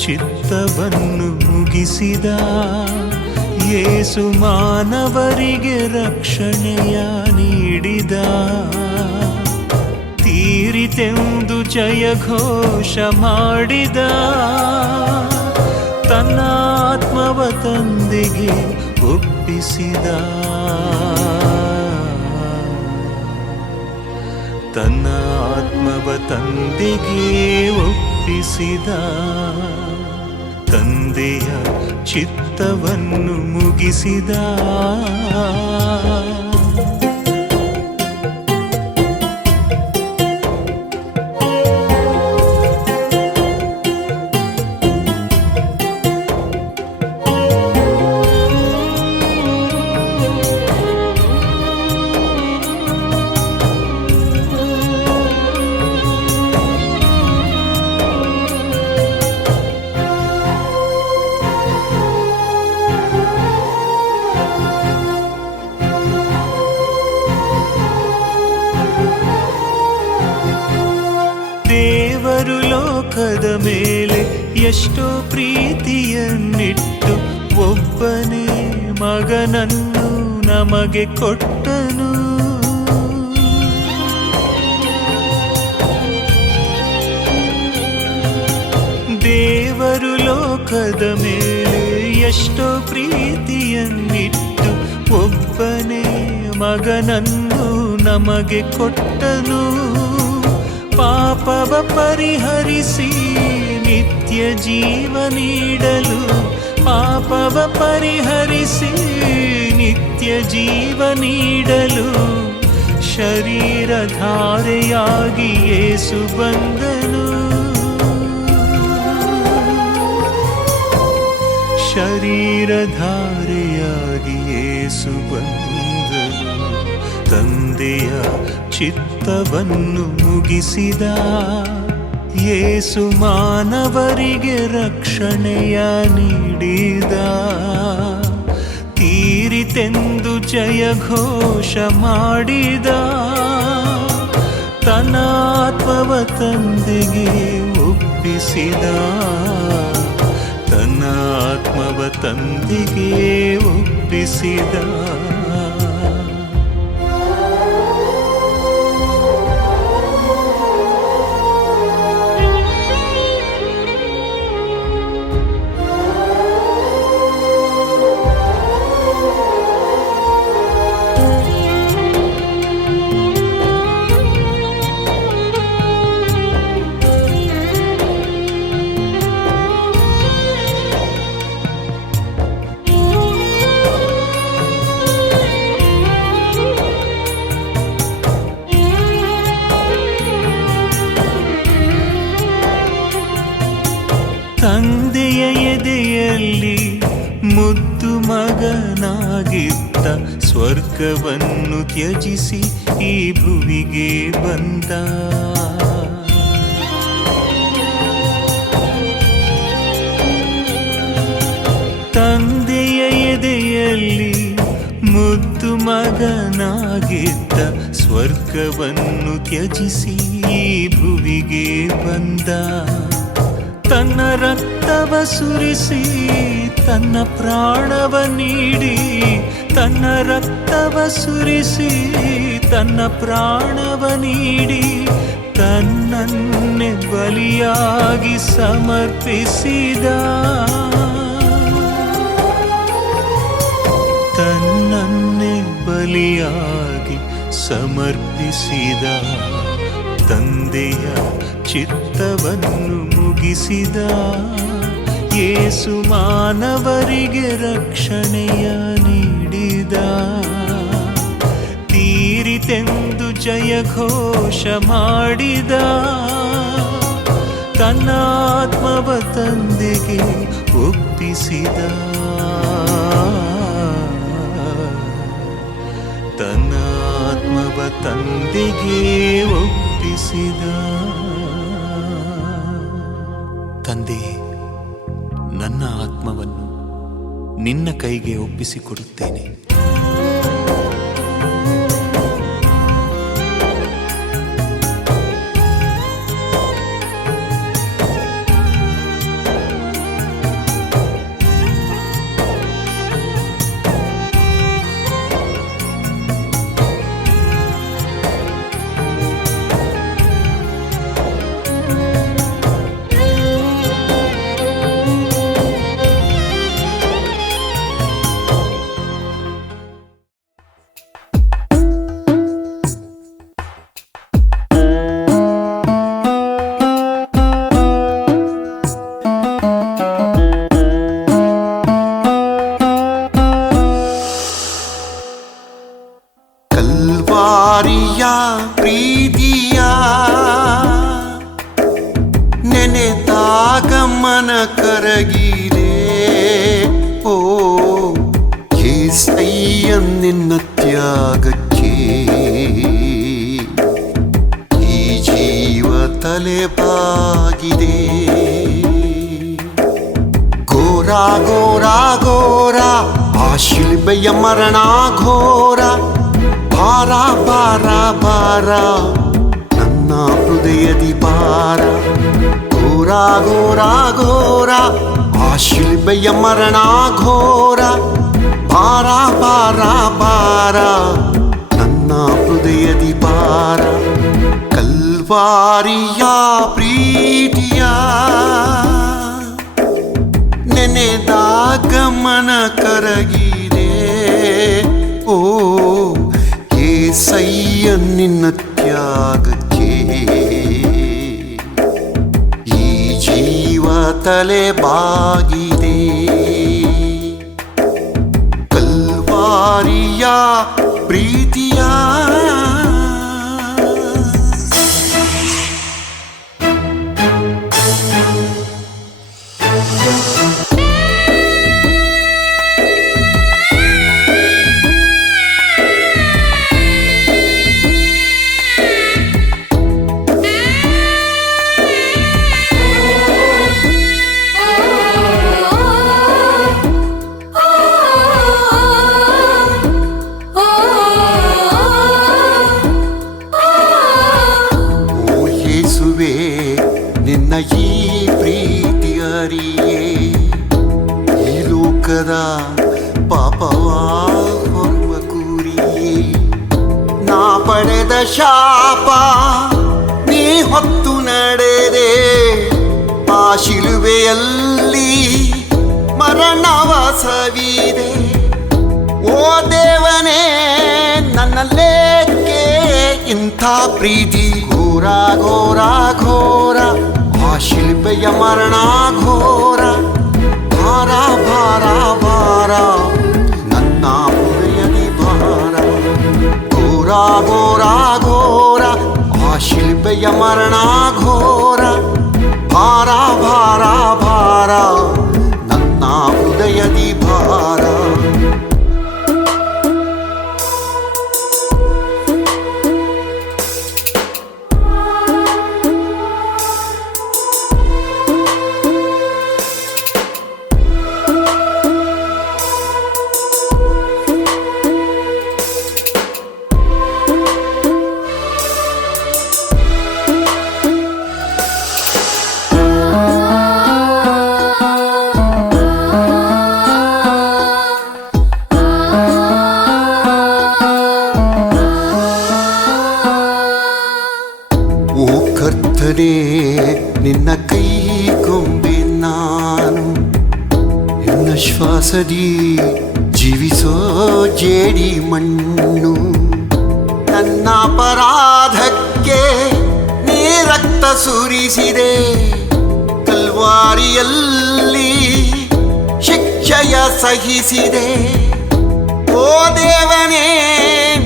ಚಿತ್ತವನ್ನು ಮುಗಿಸಿದ ಯೇಸು ಮಾನವರಿಗೆ ರಕ್ಷಣೆಯ ನೀಡಿದ ತೀರಿತೆಂದು ಜಯಘೋಷ ಮಾಡಿದ ತನ್ನ ಆತ್ಮವ ತಂದೆಗೆ ಒಪ್ಪಿಸಿದ. ತನ್ನ ಆತ್ಮವ ತಂದೆಗೆ ಒಪ್ಪಿಸಿದ. ಚಿತ್ತವನ್ನು ಮುಗಿಸಿದ ದೇವರು ಲೋಕದ ಮೇಲೆ ಎಷ್ಟೋ ಪ್ರೀತಿಯನ್ನಿಟ್ಟು ಒಬ್ಬನೇ ಮಗನನ್ನು ನಮಗೆ ಕೊಟ್ಟನು. ದೇವರು ಲೋಕದ ಮೇಲೆ ಎಷ್ಟೋ ಪ್ರೀತಿಯನ್ನಿಟ್ಟು ಒಬ್ಬನೇ ಮಗನನ್ನು ನಮಗೆ ಕೊಟ್ಟನು. ಪಾಪವ ಪರಿಹರಿಸಿ ನಿತ್ಯ ಜೀವ ನೀಡಲು, ಪಾಪವ ಪರಿಹರಿಸಿ ನಿತ್ಯ ಜೀವ ನೀಡಲು, ಶರೀರಧಾರೆಯಾಗಿ ಯೇಸು ಬಂದನು. ಶರೀರಧಾರೆಯಾಗಿ ಯೇಸು ಬಂದನು. ತಂದೆಯ ಚಿತ್ತವನ್ನು ಮುಗಿಸಿದ ಯೇಸು ಮಾನವರಿಗೆ ರಕ್ಷಣೆಯ ನೀಡಿದ ತೀರಿತೆಂದು ಜಯಘೋಷ ಮಾಡಿದ ತನಾತ್ಮವ ತಂದೆಗೆ ಒಪ್ಪಿಸಿದ ತನಾತ್ಮವ ತಂದೆಗೆ ಒಪ್ಪಿಸಿದ ತಂದೆಯ ಎದೆಯಲ್ಲಿ ಮುದ್ದು ಮಗನಾಗಿದ್ದ ಸ್ವರ್ಗವನ್ನು ತ್ಯಜಿಸಿ ಈ ಭುವಿಗೆ ಬಂದ. ತಂದೆಯ ಎದೆಯಲ್ಲಿ ಮುದ್ದು ಮಗನಾಗಿದ್ದ ಸ್ವರ್ಗವನ್ನು ತ್ಯಜಿಸಿ ಈ ಭುವಿಗೆ ಬಂದ. ತನ್ನ ರಕ್ತವ ಸುರಿಸಿ, ತನ್ನ ಪ್ರಾಣವ ನೀಡಿ, ತನ್ನ ರಕ್ತವ ಸುರಿಸಿ, ತನ್ನ ಪ್ರಾಣವ ನೀಡಿ, ತನ್ನನ್ನೇ ಬಲಿಯಾಗಿ ಸಮರ್ಪಿಸಿದ. ತನ್ನನ್ನೇ ಬಲಿಯಾಗಿ ಸಮರ್ಪಿಸಿದ ತಂದೆಯ ಚಿತ್ತವನ್ನು ಮುಗಿಸಿದ ಯೇಸು ಮಾನವರಿಗೆ ರಕ್ಷಣೆಯ ನೀಡಿದ ತೀರಿತೆಂದು ಜಯಘೋಷ ಮಾಡಿದ ತನ್ನ ಆತ್ಮವ ತಂದೆಗೆ ಒಪ್ಪಿಸಿದ. ತನ್ನ ಆತ್ಮವ ತಂದೆಗೆ ಒಪ್ಪಿಸಿದ. ನಿನ್ನ ಕೈಗೆ ಒಪ್ಪಿಸಿಕೊಡುತ್ತೇನೆ. ಮಾರಿಯಾ ಪ್ರೀತಿಯ ನೆನೆದಾಗ ಮನ ಕರಗಿರೆ ಓ ಏಸಯ್ಯ ನಿನ್ನ ತ್ಯಾಗಕ್ಕೆ ಈ ಜೀವ ತಲೆಬಾಗಿದೆ ಗೋರಾ ಗೋರಾ ಗೋರಾ ಆ ಶಿಲ್ಬೆಯ ಮರಣ ಘೋರ ಭಾರ ಭಾರ ಭಾರ ನನ್ನ ಹೃದಯದಿ ಭಾರ ಘೋರ ಘೋರ ಘೋರ ಆ ಶಿಲ್ಬೆಯ ಮರಣ ಘೋರ ಭಾರ ಭಾರ ಭಾರ ನನ್ನ ಹೃದಯದಿ ಭಾರ ಕಲ್ವಾರಿಯ ಪ್ರೀತಿಯ ನೆನೆದಾಗ ಮನ ಕರಗಿದೆ ಜೀವ ತಲೆ ಪಡೆದ ಶಾಪ ನೀ ಹೊತ್ತು ನಡೆದೆ. ಆ ಶಿಲುಬೆಯಲ್ಲಿ ಮರಣವ ಸವಿದೆ ಓ ದೇವನೇ ನನ್ನಲ್ಲೇಕೆ ಇಂಥ ಪ್ರೀತಿ ಘೋರ ಘೋರ ಘೋರ. ಆ ಶಿಲ್ಪೆಯ ಮರಣ ಘೋರ ಭಾರ ಭಾರ ಭಾರ. ಘೋರ ಘೋರ ಘೋರ ಆ ಶಿಲ್ಪೆಯ ಮರಣ ಘೋರ ಭಾರ ನಿನ್ನ ಕೈ ಕೊಂಬೆ ನಾನು. ನಿನ್ನ ಶ್ವಾಸದಿ ಜೀವಿಸೋ ಜೇಡಿ ಮಣ್ಣು. ನನ್ನ ಅಪರಾಧಕ್ಕೆ ನೀ ರಕ್ತ ಸುರಿಸಿದೆ. ಕಲ್ವಾರಿಯಲ್ಲಿ ಶಿಕ್ಷೆಯ ಸಹಿಸಿದೆ. ಓ ದೇವನೇ,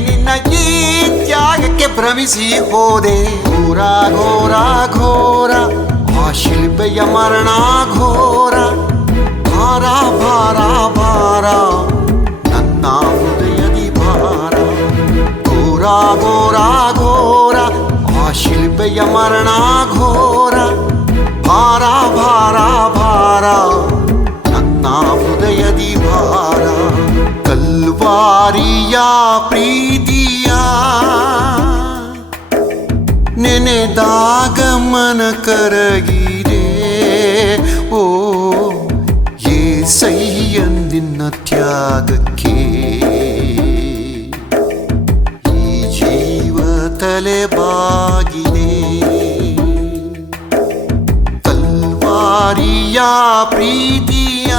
ನಿನ್ನ ಈ ತ್ಯಾಗಕ್ಕೆ ಭ್ರಮಿಸಿ ಹೋದೆ. ಘೋರ ಘೋರ ಘೋರ. ಆ ಶಿಲ್ಪೆಯ ಮರಣ ಘೋರ ಭಾರ ಭಾರ ಭಾರ ನನ್ನ ಹೃದಯದಿ ಭಾರ ಘೋರ ಘೋರ ಘೋರ ಆ ಶಿಲ್ಪೆಯ ಮರಣ ಘೋರ ಭಾರ ಭಾರ ಭಾರ ನನ್ನ ಹೃದಯದಿ ಭಾರ ಕಲ್ವಾರಿಯ ಪ್ರೀತಿಯ ನೆನೆದಾಗ ಮನ ಕರಗಿದೆ ಓ ಸೈಯ ನಿನ್ನ ತ್ಯಾಗಕ್ಕೆ. ಈ ಜೀವ ತಲೆ ಬಾಗಿದೆ ಕಲ್ವಾರಿಯ ಪ್ರೀತಿಯ